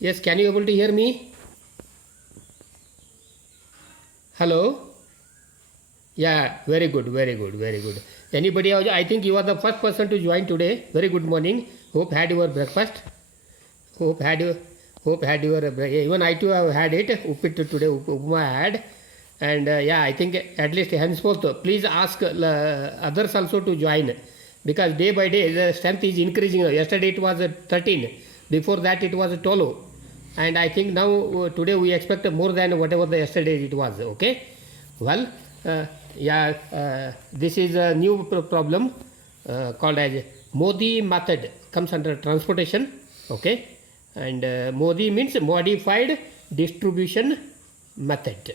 Yes, can you able to hear me? Hello? Yeah, very good, very good, very good. Anybody else? I think you are the first person to join today. Very good morning. Hope had your breakfast. Hope had your even I too have had it. Uppit today, upma I had. And yeah, I think at least henceforth, please ask others also to join, because day by day the strength is increasing. Yesterday it was 13. Before that it was 12. And I think now today we expect more than whatever the yesterday it was. Okay. Well, this is a new problem called as Modi method, comes under transportation. Okay. And Modi means modified distribution method.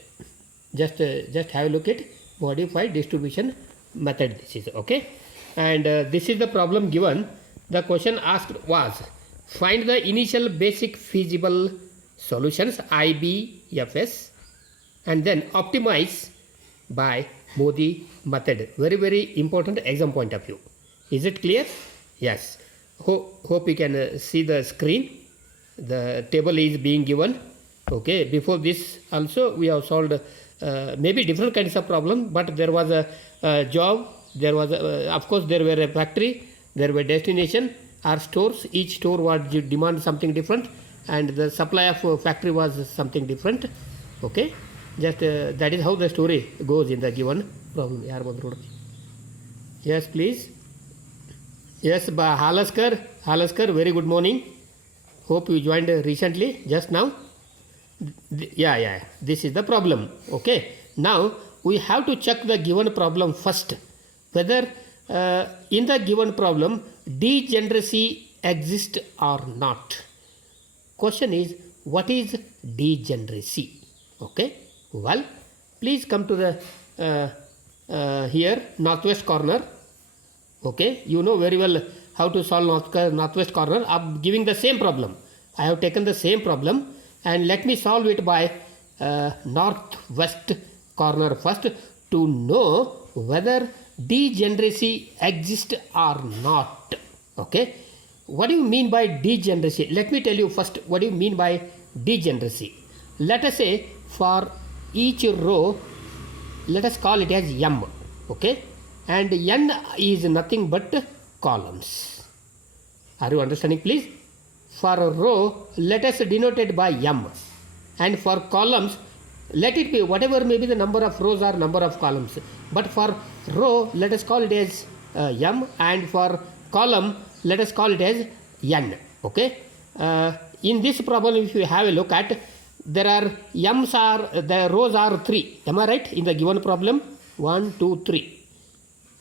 Just have a look at modified distribution method. This is okay. And this is the problem given. The question asked was, find the initial basic feasible solutions IBFS and then optimize by Modi method. Very, very important exam point of view. Is it clear? Yes. Hope you can see the screen. The table is being given. Okay. Before this also we have solved maybe different kinds of problem, but there was a job, there was of course there were a factory, there were destination or stores. Each store was demand something different, and the supply of factory was something different. Okay. Just that is how the story goes in the given problem. Yes, please. Yes, Halaskar, very good morning. Hope you joined recently, just now. Yeah, this is the problem. Okay. Now we have to check the given problem first, whether in the given problem degeneracy exists or not. Question is, what is degeneracy? Okay. Well, please come to the here northwest corner. Okay. You know very well how to solve northwest corner. I'm giving the same problem. I have taken the same problem, and let me solve it by northwest corner first to know whether degeneracy exists or not. Okay. What do you mean by degeneracy? Let me tell you first what do you mean by degeneracy. Let us say for each row, let us call it as M. Okay. And N is nothing but columns. Are you understanding, please? For a row, let us denote it by M. And for columns, let it be whatever may be the number of rows or number of columns. But for row, let us call it as M, and for column, let us call it as N. Okay. In this problem, if you have a look at, there are the rows are 3. Am I right? In the given problem, 1, 2, 3.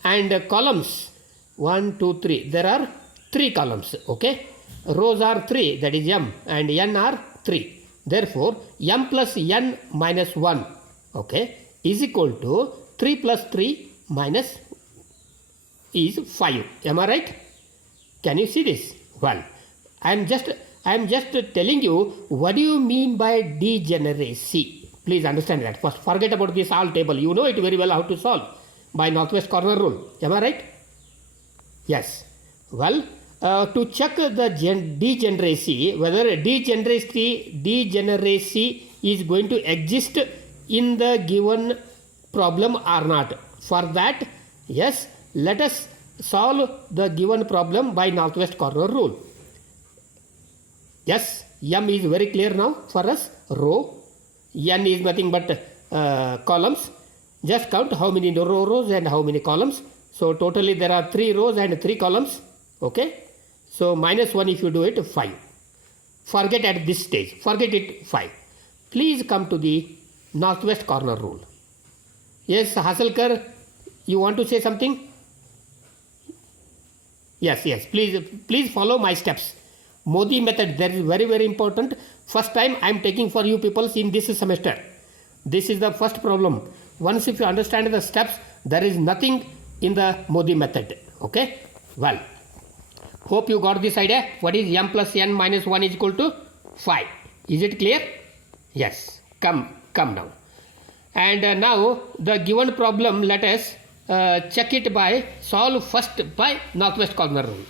And columns, 1, 2, 3. There are 3 columns. Okay. Rows are 3, that is M, and N are 3. Therefore, M plus N minus 1, okay, is equal to 3 plus 3 minus is 5. Am I right? Can you see this? Well, I am just telling you what do you mean by degeneracy. Please understand that. First, forget about this all table. You know it very well how to solve by northwest corner rule. Am I right? Yes. Well, to check the degeneracy, whether degeneracy is going to exist in the given problem or not. For that, yes, let us solve the given problem by northwest corner rule. Yes, M is very clear now for us. Row, N is nothing but columns. Just count how many rows and how many columns. So totally there are 3 rows and 3 columns. Okay. So minus 1 if you do it, 5. Forget at this stage. Forget it, 5. Please come to the northwest corner rule. Yes, Hasalkar, you want to say something? Yes. Please follow my steps. Modi method, that is very, very important. First time I am taking for you people in this semester. This is the first problem. Once if you understand the steps, there is nothing in the Modi method. Okay. Well, hope you got this idea. What is M plus N minus 1 is equal to 5. Is it clear? Yes. Come now. And now the given problem, let us check it by solve first by northwest corner rule.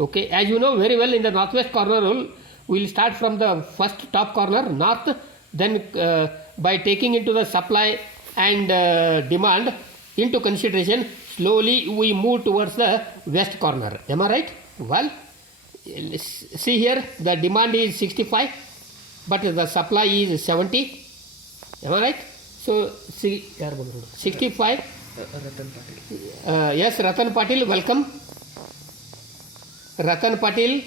Okay. As you know very well, in the northwest corner rule, we will start from the first top corner, north, then by taking into the supply and demand into consideration, slowly we move towards the west corner. Am I right? Well, see here, the demand is 65, but the supply is 70. Am I right? So, see, 65. Yes, Ratan Patil, welcome. Ratan Patil.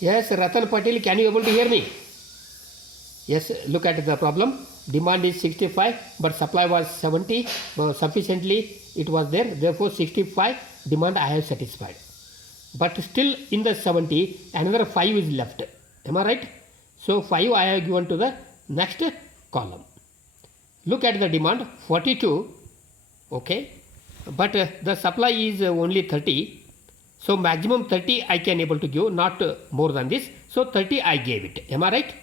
Yes, Ratan Patil, can you able to hear me? Yes, look at the problem. Demand is 65, but supply was 70. Sufficiently it was there. Therefore, 65 demand I have satisfied. But still in the 70, another 5 is left. Am I right? So, 5 I have given to the next column. Look at the demand, 42. Okay. But the supply is only 30. So, maximum 30 I can able to give, not more than this. So, 30 I gave it. Am I right?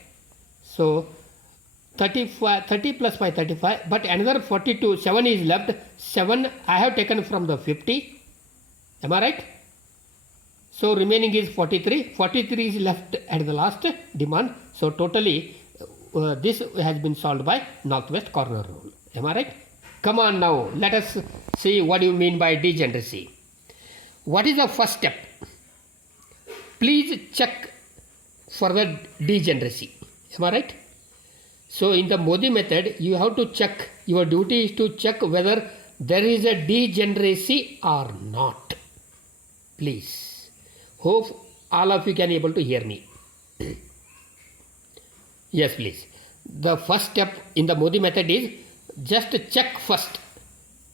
So, 30 plus 5, 35, but another 42, 7 is left. 7 I have taken from the 50. Am I right? So, remaining is 43. 43 is left at the last demand. So, totally this has been solved by northwest corner rule. Am I right? Come on now, let us see what you mean by degeneracy. What is the first step? Please check for the degeneracy. Am I right? So, in the Modi method, you have to check, your duty is to check whether there is a degeneracy or not. Please. Hope all of you can able to hear me. Yes, please. The first step in the Modi method is just check first.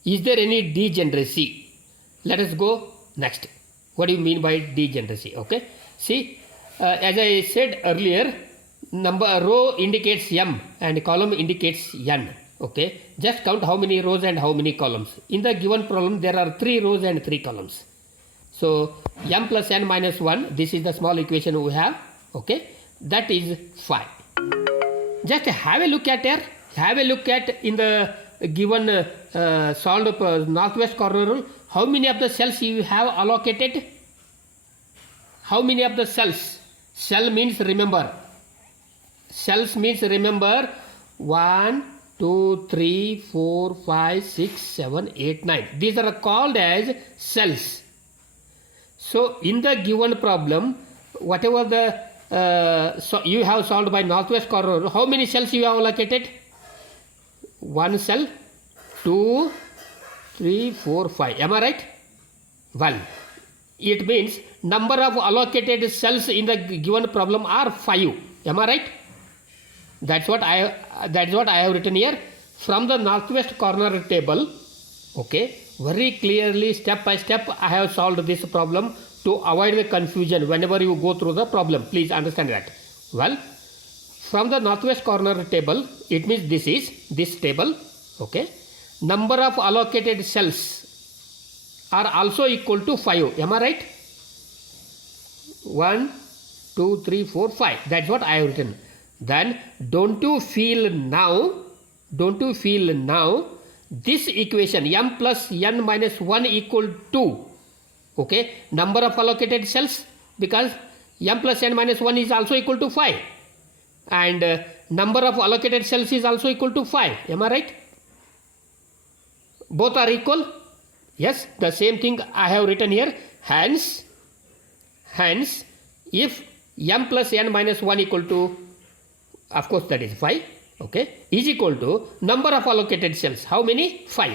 Is there any degeneracy? Let us go next. What do you mean by degeneracy? Okay. See, as I said earlier, row indicates M and column indicates N. Okay. Just count how many rows and how many columns. In the given problem, there are 3 rows and 3 columns. So, M plus N minus 1, this is the small equation we have. Okay. That is 5. Just have a look at here. Have a look at in the given solved northwest corner rule. How many of the cells you have allocated? How many of the cells? Cell means remember. Cells means remember 1, 2, 3, 4, 5, 6, 7, 8, 9. These are called as cells. So, in the given problem, whatever the so you have solved by northwest corner, how many cells you have allocated? 1 cell, 2, 3, 4, 5. Am I right? Well, it means number of allocated cells in the given problem are 5. Am I right? That's what I have written here from the northwest corner table. Okay, very clearly step by step I have solved this problem to avoid the confusion whenever you go through the problem. Please understand that. Well, from the northwest corner table, it means this is this table. Okay, number of allocated cells are also equal to 5. Am I right? 1, 2, 3, 4, 5. That's what I have written. Then don't you feel now this equation M plus N minus 1 equal to, okay, number of allocated cells, because M plus N minus 1 is also equal to 5 and number of allocated cells is also equal to 5. Am I right? Both are equal. Yes, the same thing I have written here. Hence if M plus N minus 1 equal to, of course that is 5, okay, is equal to number of allocated cells. How many? 5.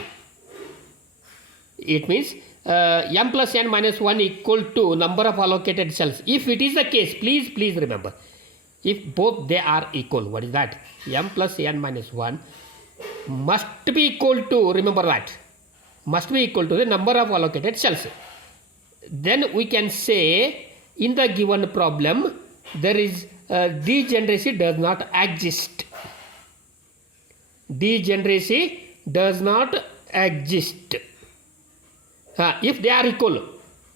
It means M plus N minus 1 equal to number of allocated cells. If it is the case, please remember, if both they are equal, what is that? M plus N minus 1 must be equal to, remember that, must be equal to the number of allocated cells. Then we can say in the given problem there is degeneracy does not exist. Degeneracy does not exist. If they are equal,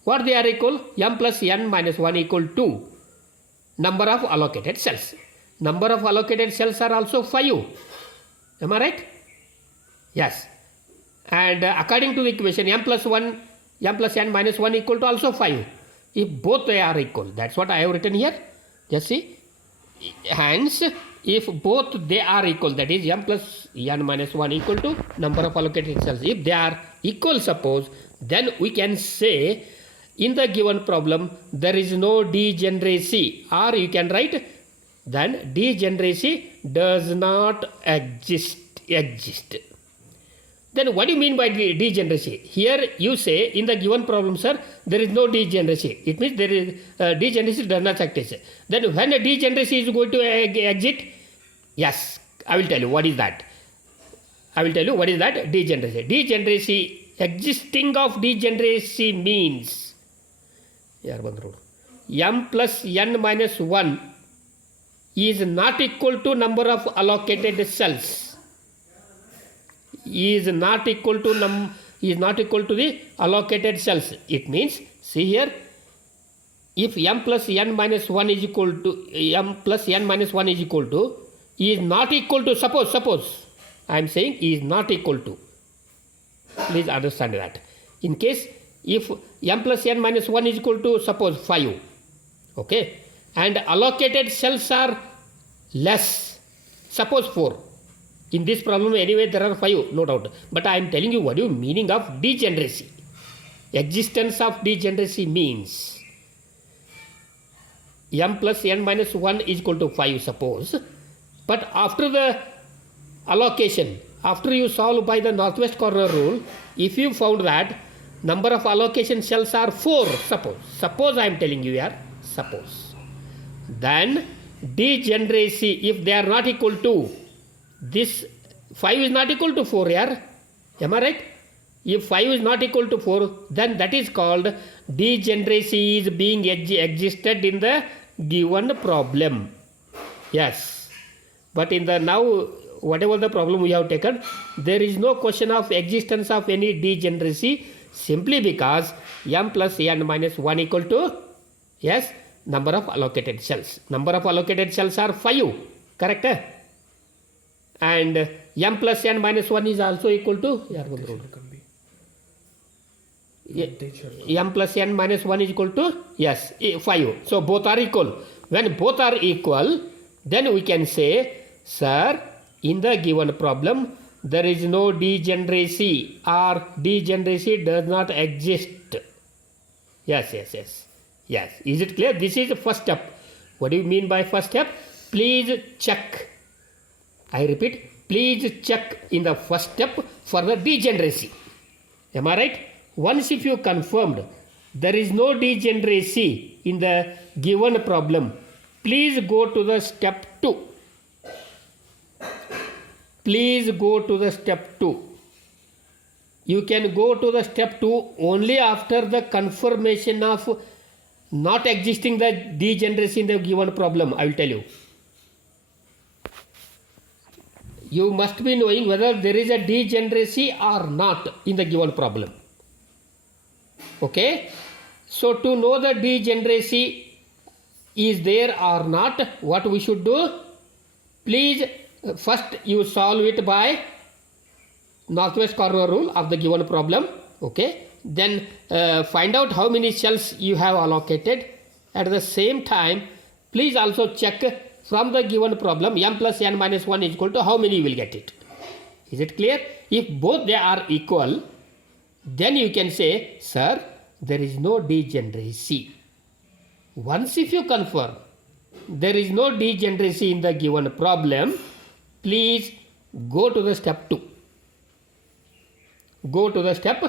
what they are equal? M plus N minus 1 equal to number of allocated cells. Number of allocated cells are also 5. Am I right? Yes. And according to the equation, M plus N minus 1 equal to also 5. If both they are equal, that's what I have written here. Just see. Hence, if both they are equal, that is m plus n minus 1 equal to number of allocated cells. If they are equal, suppose, then we can say in the given problem there is no degeneracy, or you can write then degeneracy does not exist. Then what do you mean by degeneracy? Here you say in the given problem, sir, there is no degeneracy. It means there is degeneracy does not exist. Then when a degeneracy is going to exit, yes, I will tell you what is that. I will tell you what is that degeneracy. Degeneracy, existing of degeneracy means m plus n minus 1 is not equal to number of allocated cells. Is not equal to the allocated cells. It means, see here, if m plus n minus 1 is equal to is not equal to, suppose I am saying is not equal to, please understand that. In case if m plus n minus 1 is equal to, suppose 5, okay, and allocated cells are less, suppose 4. In this problem anyway there are 5, no doubt. But I am telling you what is meaning of degeneracy. Existence of degeneracy means m plus n minus 1 is equal to 5, suppose. But after the allocation, after you solve by the northwest corner rule, if you found that number of allocation cells are 4, suppose I am telling you here, suppose, then degeneracy, if they are not equal to, this 5 is not equal to 4 here, am I right? If 5 is not equal to 4, then that is called degeneracy is being existed in the given problem. Yes, but in the now whatever the problem we have taken, there is no question of existence of any degeneracy, simply because m plus n minus 1 equal to, yes, number of allocated cells. Number of allocated cells are 5, correct? And m plus n minus 1 is also equal to m plus n minus 1 is equal to, yes, 5. So both are equal. When both are equal, then we can say, sir, in the given problem there is no degeneracy, or degeneracy does not exist. Yes. Is it clear? This is the first step. What do you mean by first step? Please check. I repeat, please check in the first step for the degeneracy. Am I right? Once if you confirmed there is no degeneracy in the given problem, please go to the step 2. Please go to the step 2. You can go to the step 2 only after the confirmation of not existing the degeneracy in the given problem. I will tell you. You must be knowing whether there is a degeneracy or not in the given problem. Okay? So to know the degeneracy is there or not, what we should do? Please first you solve it by northwest corner rule of the given problem. Okay? Then find out how many cells you have allocated. At the same time, please also check from the given problem m plus n minus 1 is equal to how many you will get it. Is it clear? If both they are equal, then you can say, sir, there is no degeneracy. Once if you confirm there is no degeneracy in the given problem, please go to the step 2. Go to the step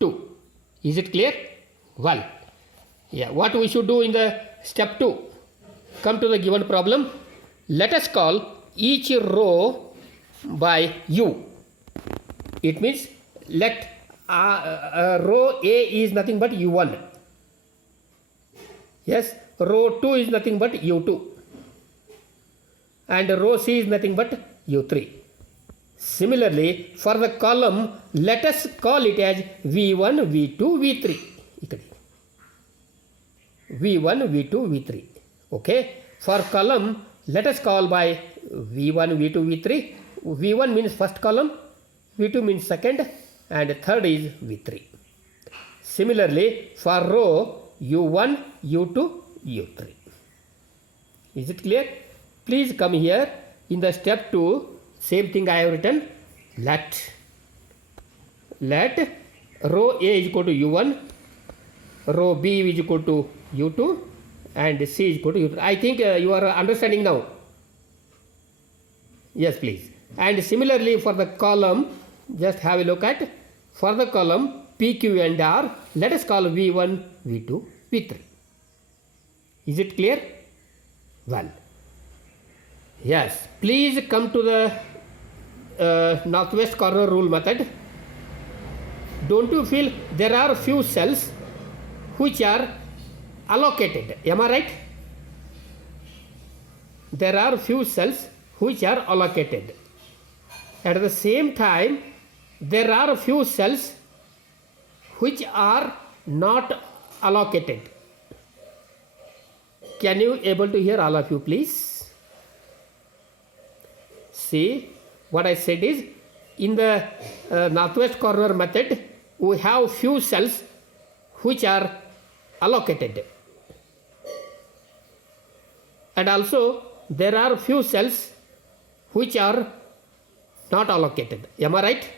2. Is it clear? Well, yeah, what we should do in the step 2? Come to the given problem. Let us call each row by u. It means let row A is nothing but u1. Yes, row 2 is nothing but u2. And row C is nothing but u3. Similarly, for the column, let us call it as v1, v2, v3. v1, v2, v3. Okay. For column, let us call by v1, v2, v3. v1 means first column, v2 means second, and third is v3. Similarly, for row u1, u2, u3. Is it clear? Please come here. In the step 2, same thing I have written. Let row A is equal to U1, row B is equal to U2, and C is equal to U3. I think you are understanding now. Yes, please. And similarly for the column, just have a look at, for the column P, Q and R, let us call V1, V2, V3. Is it clear? Well, yes, please come to the northwest corner rule method. Don't you feel there are few cells which are allocated? Am I right? There are few cells which are allocated. At the same time, there are few cells which are not allocated. Can you able to hear, all of you, please? See, what I said is, in the northwest corner method, we have few cells which are allocated. And also, there are few cells which are not allocated. Am I right?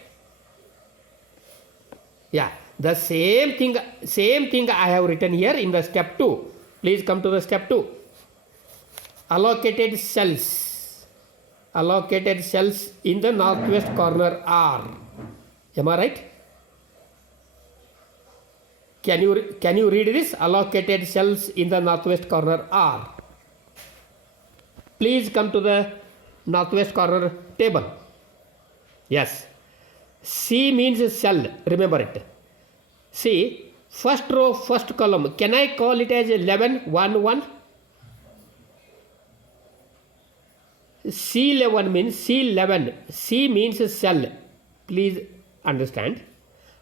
Yeah, the same thing I have written here in the step 2. Please come to the step 2. Allocated cells in the northwest corner are. Am I right? Can you read this? Allocated cells in the northwest corner are. Please come to the northwest corner table. Yes. C means cell. Remember it. See, first row, first column. Can I call it as 11, 1, 1? C11 means C11. C means cell. Please understand.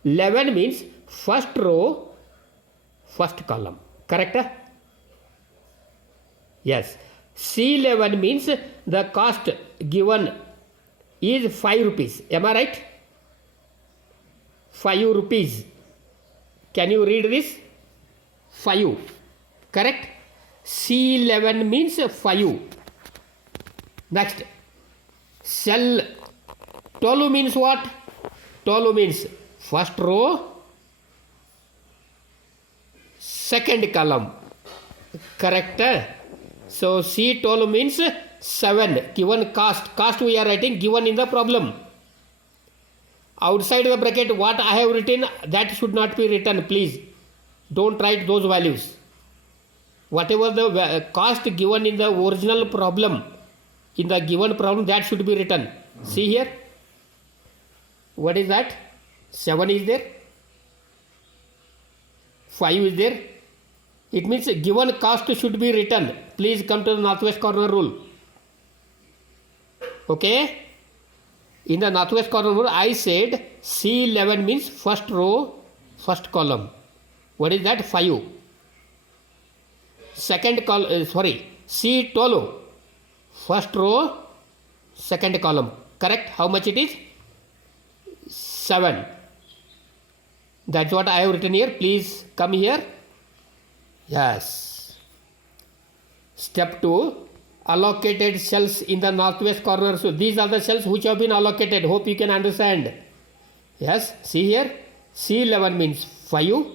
11 means first row, first column. Correct? Yes. C11 means the cost given is 5 rupees. Am I right? 5 rupees. Can you read this? 5. Correct? C11 means 5. Next. Cell 12 means what? 12 means first row, second column. Correct? So C12 means 7. Given cost. Cost we are writing given in the problem. Outside the bracket, what I have written, that should not be written, please. Don't write those values. Whatever the cost given in the original problem, in the given problem, that should be written. See here. What is that? 7 is there. 5 is there. It means given cost should be written. Please come to the northwest corner rule. Okay? In the northwest corner rule, I said C11 means first row, first column. What is that? 5. Second column, C12, first row, second column. Correct? How much it is? 7. That's what I have written here. Please come here. Yes. Step 2. Allocated cells in the northwest corner. So these are the cells which have been allocated. Hope you can understand. Yes. See here. C11 means 5.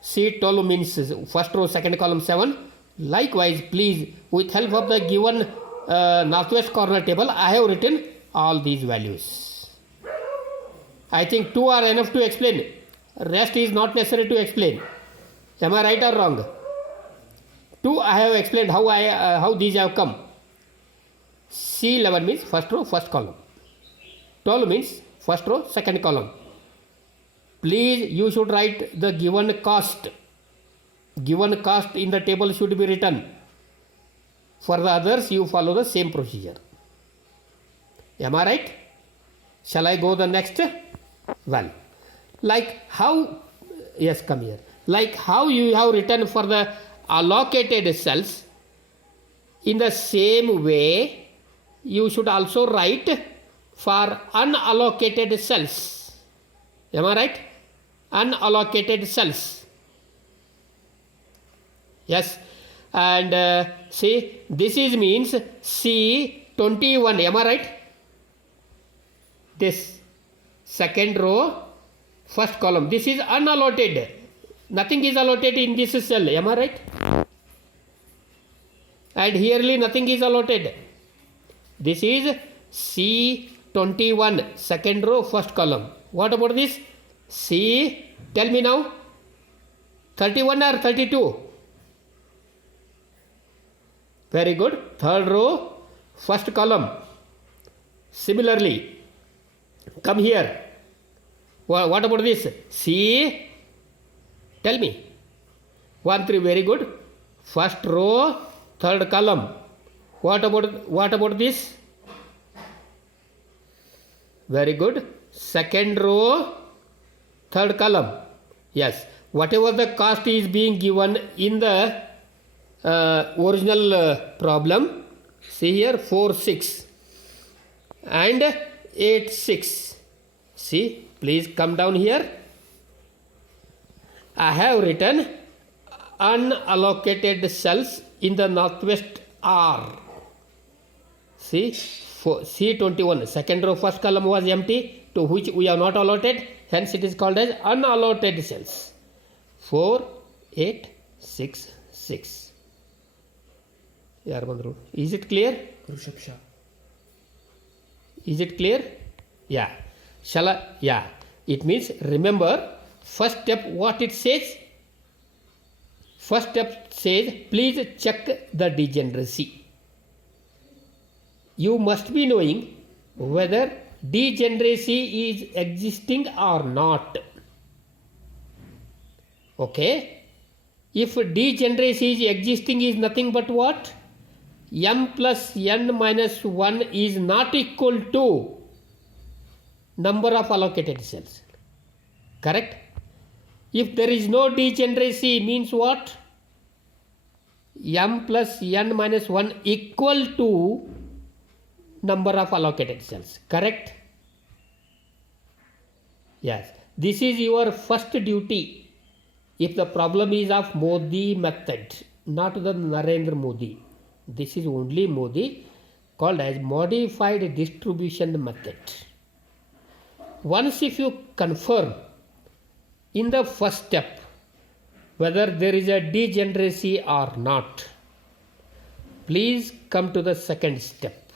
C12 means first row, second column 7. Likewise, please, with help of the given northwest corner table, I have written all these values. I think 2 are enough to explain. Rest is not necessary to explain. Am I right or wrong? 2 I have explained how these have come. C11 means first row, first column. 12 means first row, second column. Please, you should write the given cost. Given cost in the table should be written. For the others, you follow the same procedure. Am I right? Shall I go the next? Well, like how, yes, come here. Like how you have written for the allocated cells, in the same way, you should also write for unallocated cells. Am I right? Unallocated cells. Yes. And see, this is means C21. Am I right? This second row, first column. This is unallotted. Nothing is allotted in this cell. Am I right? And herely nothing is allotted. This is C21, second row, first column. What about this? C, tell me now, 31 or 32? Very good. Third row, first column. Similarly, come here. What about this? C, tell me. 1, 3, very good. First row, third column. What about this? Very good. Second row, third column. Yes. Whatever the cost is being given in the original problem. See here, 4, 6 and 8, 6. See, please come down here. I have written unallocated cells in the northwest R. See, C21, second row, first column was empty, to which we have not allotted, hence it is called as unallotted cells. 4, 8, 6, 6. Is it clear? Is it clear? Yeah. Shall I? Yeah. It means, remember, first step what it says? First step says, please check the degeneracy. You must be knowing whether degeneracy is existing or not. Okay? If degeneracy is existing is nothing but what? M plus n minus 1 is not equal to number of allocated cells. Correct? If there is no degeneracy means what? M plus n minus 1 equal to number of allocated cells. Correct? Yes. This is your first duty. If the problem is of Modi method, not the Narendra Modi. This is only Modi, called as modified distribution method. Once if you confirm in the first step whether there is a degeneracy or not, please come to the second step.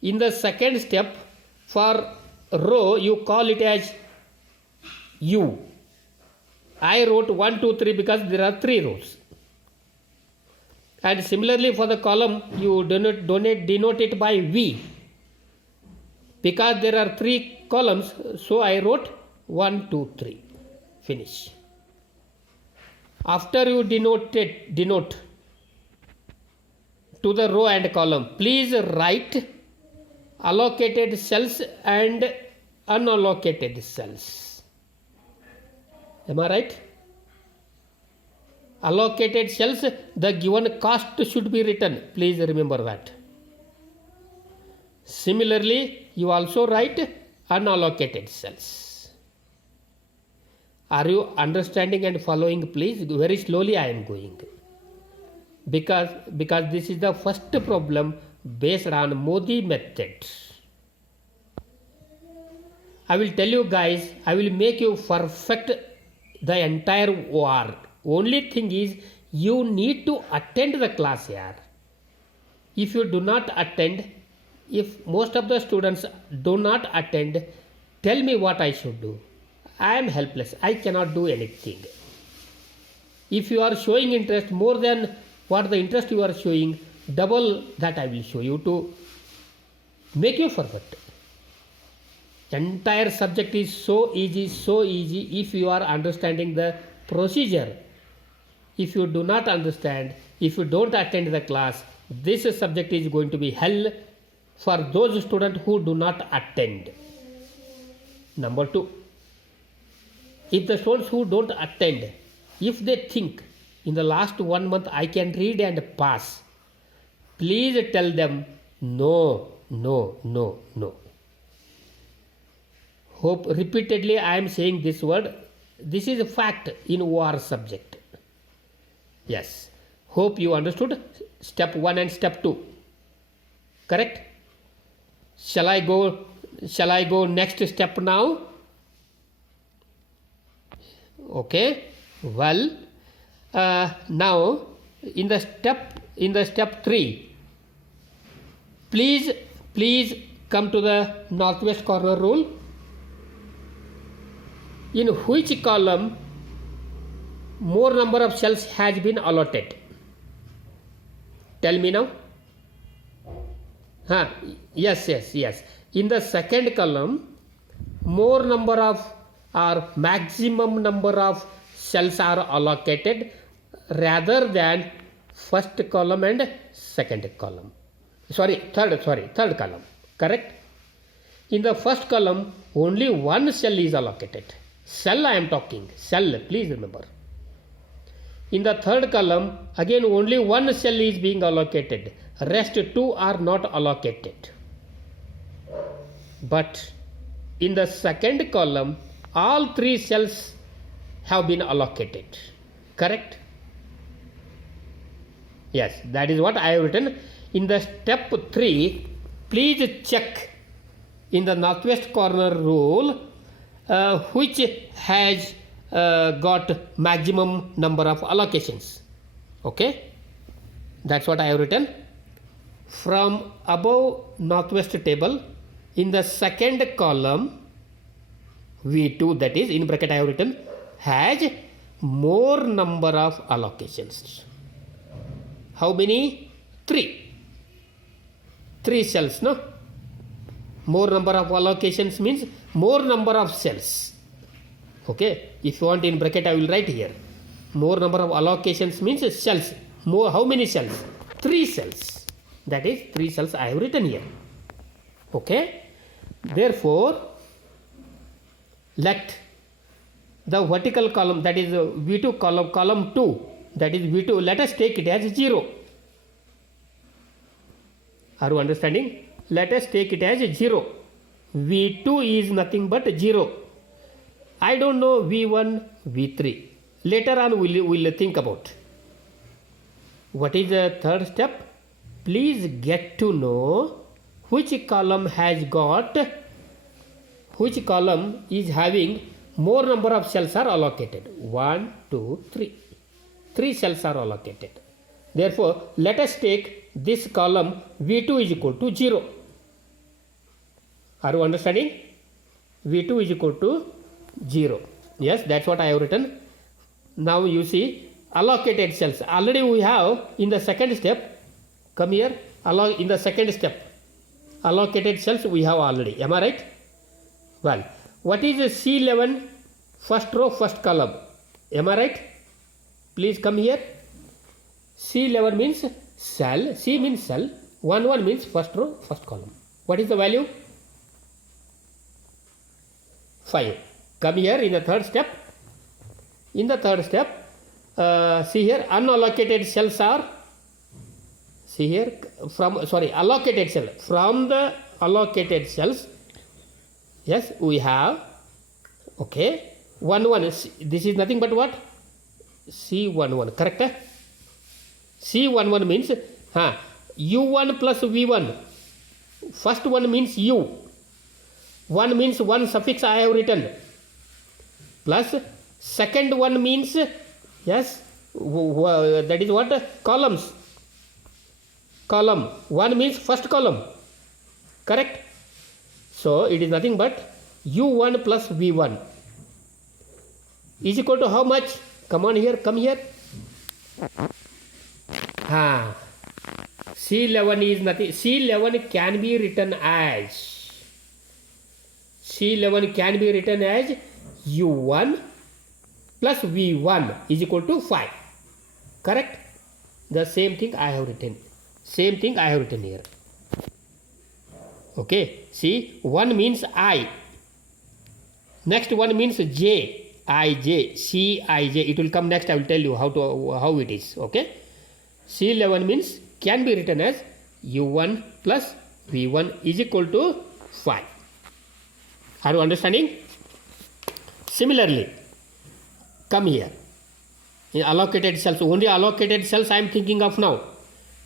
In the second step, for row you call it as U. I wrote 1, 2, 3 because there are 3 rows. And similarly for the column you denote it by V. Because there are 3 columns, so I wrote 1, 2, 3. Finish. After you denote to the row and column, please write allocated cells and unallocated cells. Am I right? Allocated cells, the given cost should be written. Please remember that. Similarly, you also write unallocated cells. Are you understanding and following? Please, very slowly I am going. Because this is the first problem based on Modi method. I will tell you guys, I will make you perfect the entire war. Only thing is, you need to attend the class here. If you do not attend, if most of the students do not attend, tell me what I should do. I am helpless. I cannot do anything. If you are showing interest more than what the interest you are showing, double that I will show you to make you perfect. Entire subject is so easy if you are understanding the procedure. If you do not understand, if you don't attend the class, this subject is going to be hell for those students who do not attend. Number 2, if the students who don't attend, if they think in the last 1 month I can read and pass, please tell them no. Hope repeatedly I am saying this word. This is a fact in OR subject. Yes. Hope you understood step 1 and step 2. Correct? Shall I go next step now? Okay. Well, now in the step 3, please come to the northwest corner rule. In which column more number of cells has been allotted? Tell me now. Yes. In the second column, more number of or maximum number of cells are allocated rather than first column and second column. Third column. Correct? In the first column, only one cell is allocated. Cell I am talking. Cell, please remember. In the third column, again only one cell is being allocated. Rest two are not allocated. But in the second column, all three cells have been allocated. Correct? Yes, that is what I have written. In the step 3, please check in the northwest corner rule which has got maximum number of allocations. Okay, that's what I have written. From above northwest table, in the second column, V2, that is in bracket I have written, has more number of allocations. How many? 3 cells, no? More number of allocations means more number of cells. Okay, if you want in bracket I will write here. More number of allocations means cells. More, how many cells? 3 cells. That is 3 cells I have written here. Okay, therefore let the vertical column, that is V2 column 2, that is V2, let us take it as 0. Are you understanding? Let us take it as 0. V2 is nothing but 0. I don't know V1, V3. Later on we'll think about. What is the third step? Please get to know which column is having more number of cells are allocated. 1, 2, 3. 3 cells are allocated. Therefore, let us take this column V2 is equal to 0. Are you understanding? V2 is equal to 0. Yes, that's what I have written. Now you see allocated cells. Already we have in the second step. Come here. In the second step, allocated cells we have already. Am I right? Well, what is C11? First row, first column. Am I right? Please come here. C11 means cell. C means cell. 1 means first row, first column. What is the value? 5. Come here in the third step. In the third step, see here, unallocated cells are, see here, allocated cell. From the allocated cells, yes, we have, okay, 1. This is nothing but what? C11, correct? C11 means, U1 plus V1. First one means U. 1 means 1 suffix I have written. Plus second one means, yes, that is what? Columns. Column. 1 means first column. Correct? So it is nothing but U1 plus V1 is equal to how much? Come on here, come here. C11 is nothing. C11 can be written as U1 plus V1 is equal to 5. Correct? The same thing I have written. Same thing I have written here. Okay. See, 1 means I. Next one means J. I, C, I, J. It will come next. I will tell you how it is. Okay. C11 means can be written as U1 plus V1 is equal to 5. Are you understanding? Similarly, come here. allocated cells, only allocated cells I am thinking of now.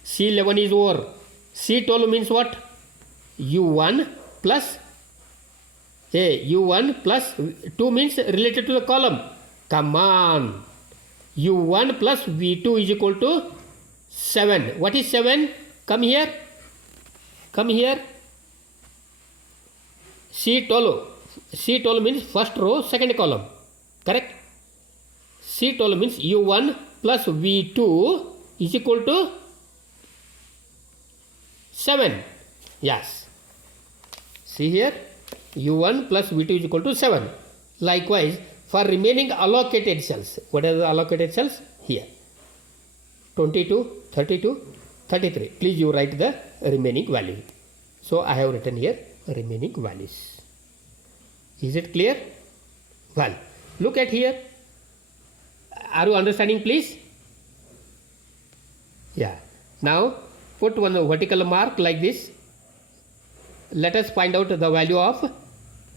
C11 is over. C12 means what? U1 plus U1 plus 2 means related to the column. Come on. U1 plus V2 is equal to 7. What is 7? Come here. Come here. C12. C12 means first row, second column. Correct? C12 means U1 plus V2 is equal to 7. Yes. See here. U1 plus V2 is equal to 7. Likewise, for remaining allocated cells, what are the allocated cells? Here. 22, 32, 33. Please you write the remaining value. So I have written here remaining values. Is it clear? Well, look at here. Are you understanding, please? Yeah. Now put one vertical mark like this. Let us find out the value of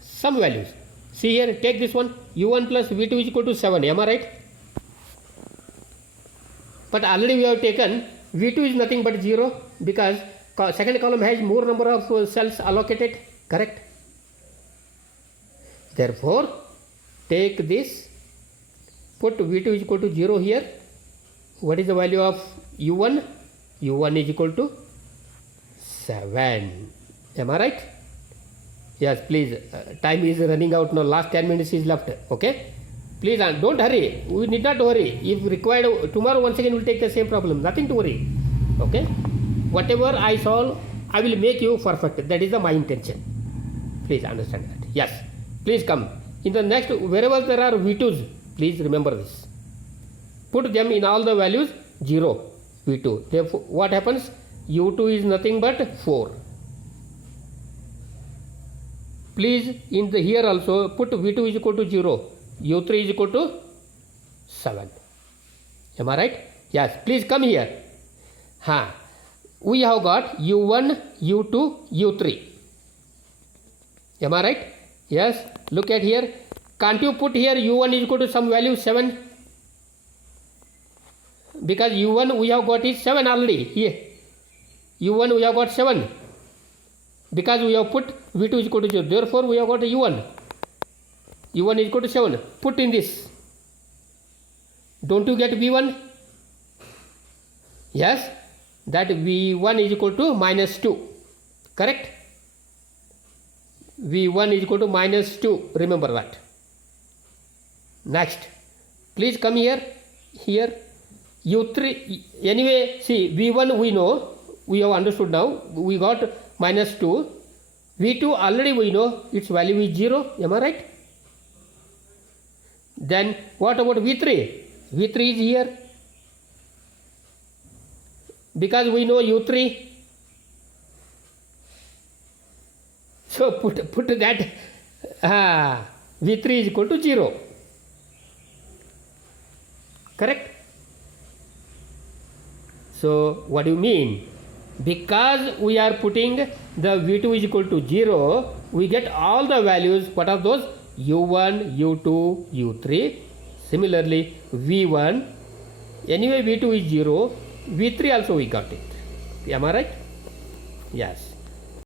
some values. See here, take this one. U1 plus V2 is equal to 7. Am I right? But already we have taken V2 is nothing but 0 because second column has more number of cells allocated. Correct? Therefore, take this. Put V2 is equal to 0 here. What is the value of U1? U1 is equal to 7. Am I right? Yes, please. Time is running out now. Last 10 minutes is left. Okay? Please don't hurry. We need not worry. If required, tomorrow once again we'll take the same problem. Nothing to worry. Okay? Whatever I solve, I will make you perfect. That is my intention. Please understand that. Yes. Please come. In the next, wherever there are V2s, please remember this. Put them in all the values 0, V2. Therefore, what happens? U2 is nothing but 4. Please, in the here also, put V2 is equal to 0. U3 is equal to 7. Am I right? Yes. Please come here. We have got U1, U2, U3. Am I right? Yes. Look at here. Can't you put here U1 is equal to some value 7? Because U1 we have got is 7 already. Here. U1 we have got 7. Because we have put V2 is equal to 0. Therefore, we have got a U1. U1 is equal to 7. Put in this. Don't you get V1? Yes. That V1 is equal to minus 2. Correct? V1 is equal to minus 2. Remember that. Next. Please come here. Here. U3. Anyway, see, V1 we know. We have understood now. We got minus 2. V2 already we know its value is 0. Am I right? Then what about V3? V3 is here. Because we know U3. So put that V3 is equal to 0. Correct? So what do you mean? Because we are putting the V2 is equal to 0, we get all the values. What are those? U1, U2, U3. Similarly, V1. Anyway, V2 is 0. V3 also we got it. Am I right? Yes.